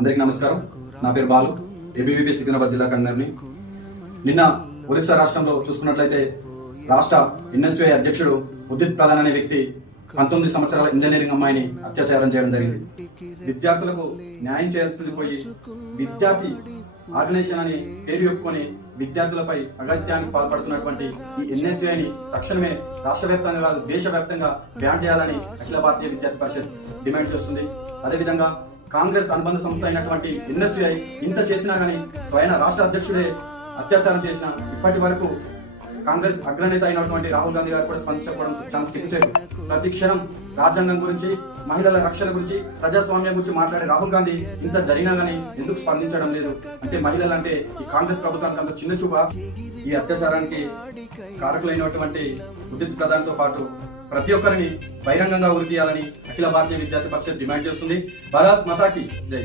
అందరికీ నమస్కారం. నా పేరు బాలు, ఏబీవీపీ సికింద్రాబాద్ జిల్లా కన్వీనర్ని. నిన్న ఒరిస్సా రాష్ట్రంలో చూసుకున్నట్లయితే రాష్ట్ర ఎన్ఎస్యూఐ అధ్యక్షుడు ఉదిత్ ప్రధాన్ అనే వ్యక్తి 19 సంవత్సరాల ఇంజనీరింగ్ అమ్మాయిని అత్యాచారం చేయడం జరిగింది. విద్యార్థులకు న్యాయం చేయాల్సింది పోయి విద్యార్థి ఆర్గనైజేషన్ అని పేరు చెప్పుకొని విద్యార్థులపై అగత్యానికి పాల్పడుతున్నటువంటి ఈ ఎన్ఎస్యూఐని తక్షణమే రాష్ట్ర వ్యాప్తంగా కాదు దేశవ్యాప్తంగా బ్యాన్ చేయాలని అఖిల భారతీయ విద్యార్థి పరిషత్ డిమాండ్ చేస్తుంది. అదేవిధంగా కాంగ్రెస్ అనుబంధ సంస్థ అయినటువంటి ఎన్ఎస్యూఐ ఇంత చేసినా కానీ స్వయం రాష్ట్ర అధ్యక్షుడే అత్యాచారం చేసిన ఇప్పటి వరకు కాంగ్రెస్ అగ్రనేత అయినటువంటి రాహుల్ గాంధీ గారు కూడా స్పందించకపోవడం చాలా సిగ్గుచేటు. ప్రతి క్షణం రాజ్యాంగం గురించి, మహిళల రక్షణ గురించి, ప్రజాస్వామ్యం గురించి మాట్లాడే రాహుల్ గాంధీ ఇంత జరిగినా కానీ ఎందుకు స్పందించడం లేదు? అంటే మహిళలు అంటే ఈ కాంగ్రెస్ ప్రభుత్వానికి అంత చిన్న చూప? ఈ అత్యాచారానికి కారకులైనటువంటి ఉదిత్ ప్రధాన్ తో పాటు ప్రతి ఒక్కరిని బహిరంగంగా ఉరి తీయాలని అఖిల భారతీయ విద్యార్థి పరిషత్ డిమాండ్ చేస్తుంది. భారత్ మాతాకి జై.